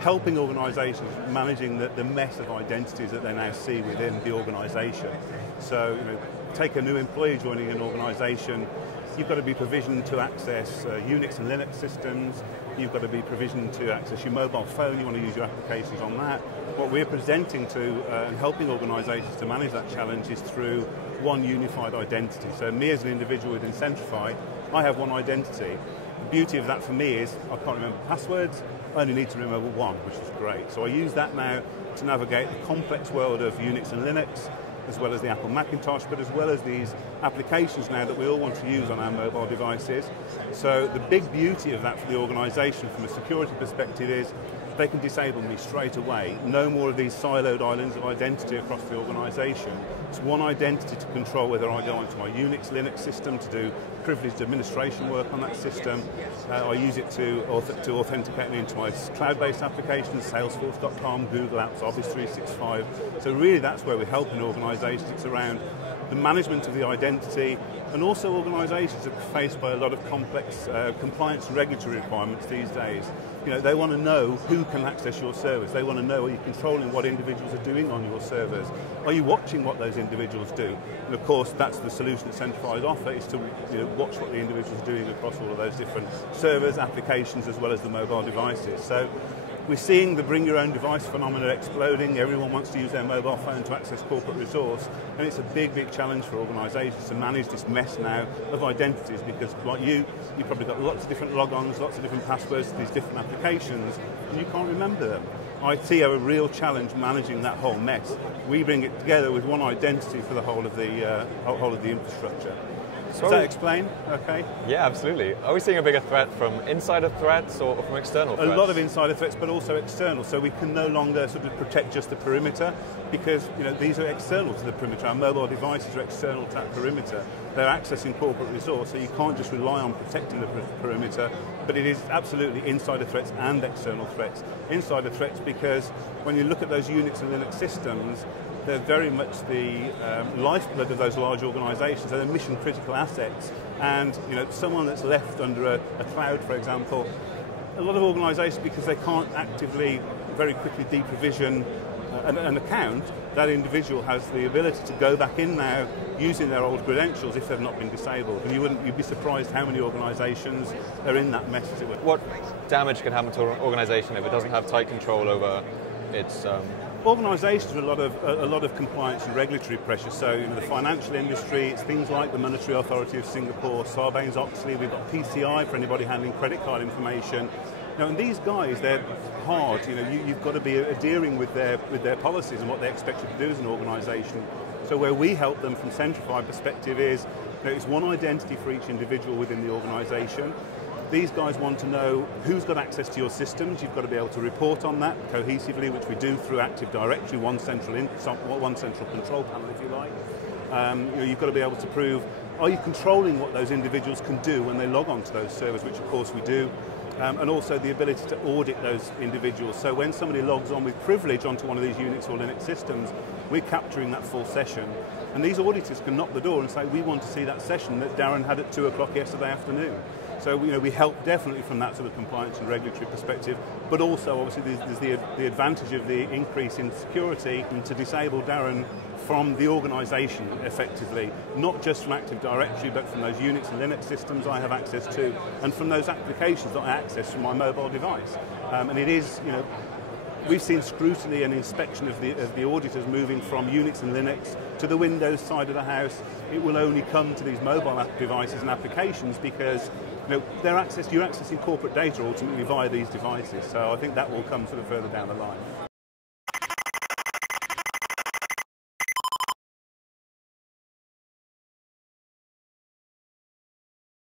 Helping organisations managing the mess of identities that they now see within the organisation. So, take a new employee joining an organisation, you've got to be provisioned to access Unix and Linux systems, you've got to be provisioned to access your mobile phone, you want to use your applications on that. What we're presenting to and helping organisations to manage that challenge is through one unified identity. So me as an individual within Centrify, I have one identity. The beauty of that for me is I can't remember passwords, I only need to remember one, which is great. So I use that now to navigate the complex world of Unix and Linux, as well as the Apple Macintosh, but as well as these applications now that we all want to use on our mobile devices. So the big beauty of that for the organisation from a security perspective is they can disable me straight away. No more of these siloed islands of identity across the organisation. It's one identity to control whether I go onto my Unix, Linux system to do privileged administration work on that system. I use it to authenticate me into my cloud-based applications, Salesforce.com, Google Apps, Office 365. So really that's where we're helping organisations. It's around the management of the identity, and also organisations are faced by a lot of complex compliance and regulatory requirements these days. They want to know who can access your servers. They want to know, are you controlling what individuals are doing on your servers? Are you watching what those individuals do? And of course, that's the solution that Centrify's offer, is to watch what the individuals are doing across all of those different servers, applications, as well as the mobile devices. So we're seeing the bring your own device phenomenon exploding. Everyone wants to use their mobile phone to access corporate resource, and it's a big, big challenge for organisations to manage this mess now of identities, because like you've probably got lots of different logons, lots of different passwords to these different applications, and you can't remember them. IT have a real challenge managing that whole mess. We bring it together with one identity for the whole of the infrastructure. Does that explain? Okay. Yeah, absolutely. Are we seeing a bigger threat from insider threats or from external threats? A lot of insider threats, but also external. So we can no longer sort of protect just the perimeter, because these are external to the perimeter. Our mobile devices are external to that perimeter. They're accessing corporate resource, so you can't just rely on protecting the perimeter, but it is absolutely insider threats and external threats. Insider threats because when you look at those Unix and Linux systems, they're very much the lifeblood of those large organisations. They're mission-critical assets, and someone that's left under a cloud, for example, a lot of organisations, because they can't actively, very quickly deprovision an account, that individual has the ability to go back in now using their old credentials if they've not been disabled. And you'd be surprised how many organisations are in that mess, as it were. What damage can happen to an organisation if it doesn't have tight control over its Organisations with a lot of compliance and regulatory pressure. So the financial industry, it's things like the Monetary Authority of Singapore, Sarbanes-Oxley. We've got PCI for anybody handling credit card information. And these guys, they're hard. You've got to be adhering with their policies and what they expect you to do as an organisation. So where we help them from Centrify perspective is, it's one identity for each individual within the organisation. These guys want to know who's got access to your systems. You've got to be able to report on that cohesively, which we do through Active Directory, one central control panel, if you like. You've got to be able to prove, are you controlling what those individuals can do when they log on to those servers, which of course we do. And also the ability to audit those individuals. So when somebody logs on with privilege onto one of these Unix or Linux systems, we're capturing that full session. And these auditors can knock the door and say, we want to see that session that Darren had at 2 o'clock yesterday afternoon. So we help definitely from that sort of compliance and regulatory perspective, but also obviously there's the advantage of the increase in security and to disable Darren from the organisation effectively, not just from Active Directory, but from those Unix and Linux systems I have access to, and from those applications that I access from my mobile device. And it is, we've seen scrutiny and inspection of the auditors moving from Unix and Linux to the Windows side of the house. It will only come to these mobile devices and applications because you're accessing corporate data ultimately via these devices. So I think that will come sort of further down the line.